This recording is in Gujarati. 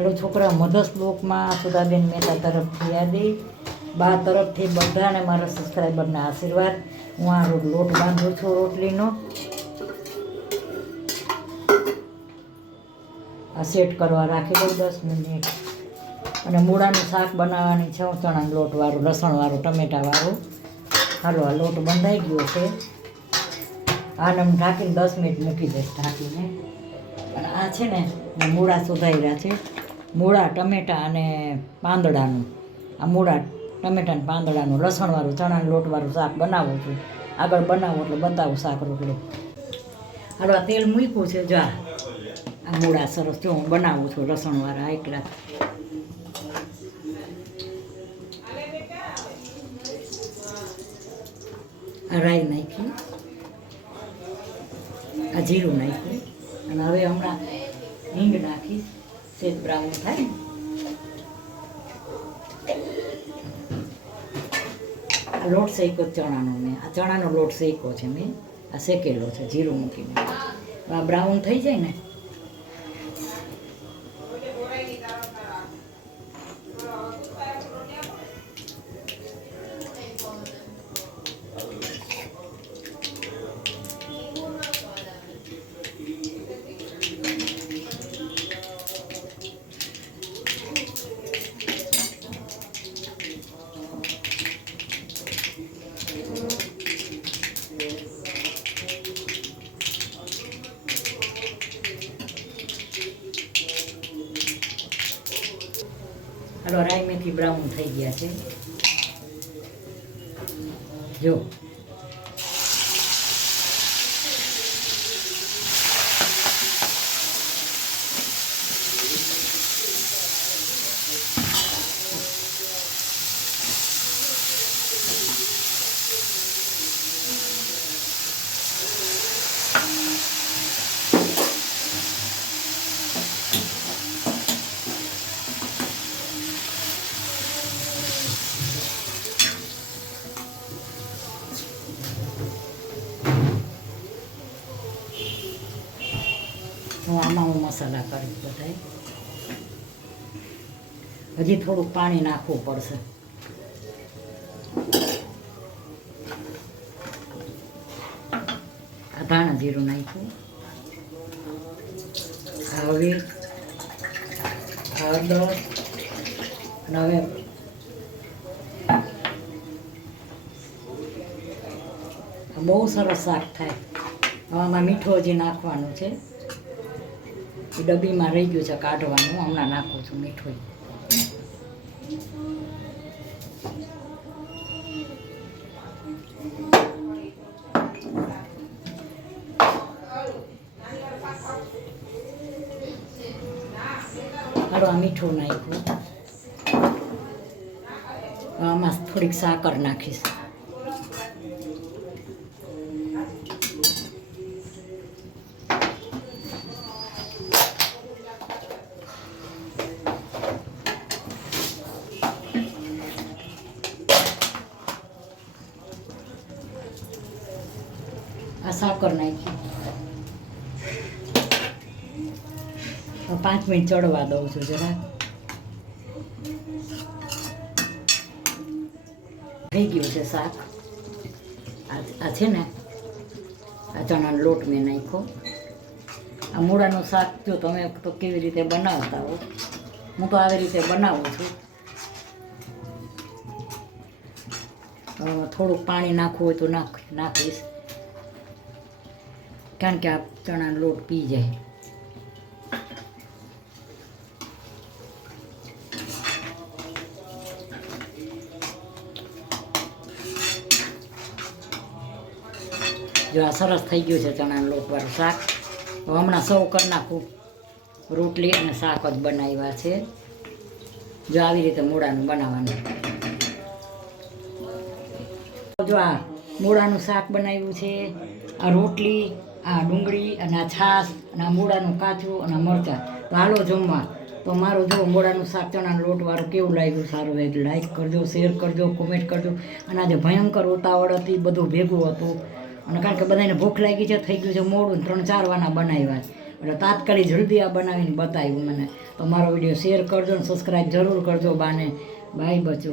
હાલો છોકરા મધર શ્લોકમાં સુધાબેન મહેતા તરફથી યાદી, બા તરફથી બધાને મારા સબસ્ક્રાઈબરના આશીર્વાદ. હું આ લોટ બાંધું છું રોટલીનો. આ સેટ કરવા રાખી દઉં 10 મિનિટ. અને મૂળાનું શાક બનાવવાની છે, ચણાનો લોટવાળું, લસણવાળું, ટમેટાવાળું. હાલો આ લોટ બંધાઈ ગયો છે. આને હું ઢાંકીને 10 મિનિટ મૂકી દઈશ ઢાંકીને. અને આ છે ને મૂળા સુધાર્યા છે, મૂળા ટમેટાં અને પાંદડાનું. આ મૂળા ટમેટાં અને પાંદડાનું લસણવાળું ચણાના લોટવાળું શાક બનાવું છું. આગળ બનાવું એટલે બતાવું શાક રોટલી. હાલો આ તેલ મૂક્યું છે, જો આ મૂળા સરસ જો હું બનાવું છું લસણવાળા એકલા. આ રાઈ નાખી, આ જીરું નાખ્યું, અને હવે હમણાં હિંગ નાખીશ, સેજ બ્રાઉન થાય. આ લોટ શેક્યો ચણાનો મેં, આ ચણાનો લોટ શેક્યો છે મેં, આ શેકેલો છે જીરું મૂકીને. આ બ્રાઉન થઈ જાય ને હાલો રાઈ મેથી બ્રાઉન થઈ ગયા છે જો. આમાં હું મસાલા કરીશ બધાય. હજી થોડુંક પાણી નાખવું પડશે. આ ધાણા જીરું નાખ્યું, હવે હળદર, અને હવે બહુ સરસ શાક થાય. આમાં મીઠું હજી નાખવાનું છે, એ ડબ્બીમાં રહી ગયું છે કાઢવાનું, હમણાં નાખું છું મીઠું. હાલો આ મીઠું નાખ્યું, આમાં થોડીક સાકર નાખીશ. આ સાકર નાખી 5 મિનિટ ચડવા દઉં છું જરા. થઈ ગયું છે શાક. આ છે ને આ ચણાનો લોટ મેં નાખ્યો. આ મૂળાનું શાક જો તમે તો કેવી રીતે બનાવતા હો, હું તો આવી રીતે બનાવું છું. થોડુંક પાણી નાખવું હોય તો નાખીશ, કારણ કે આ ચણાનો લોટ પી જાય. જો આ સરસ થઈ ગયું છે ચણાનો લોટવાળું શાક. હમણાં સર્વ કરી નાખું. રોટલી અને શાક જ બનાવ્યા છે. જો આવી રીતે મૂળાનું બનાવવાનું. જો આ મૂળાનું શાક બનાવ્યું છે, આ રોટલી, આ ડુંગળી અને આ છાશ અને આ મૂળાનું કાચું અને આ મરચાં. તો હાલો જમવા. તો મારું જો મૂળાનું શાક ચણાનો લોટવાળું કેવું લાગ્યું, સારું લાગ્યું, લાઈક કરજો, શેર કરજો, કોમેન્ટ કરજો. અને આજે ભયંકર ઉતાવળ હતી, બધું ભેગું હતું, અને કારણ કે બધાને ભૂખ લાગી છે, થઈ ગયું છે મોડું, 3-4 વાના બનાવ્યા. એટલે તાત્કાલિક જલ્દી આ બનાવીને બતાવ્યું મને. તો મારો વિડીયો શેર કરજો ને સબસ્ક્રાઈબ જરૂર કરજો બાને. બાય બચો.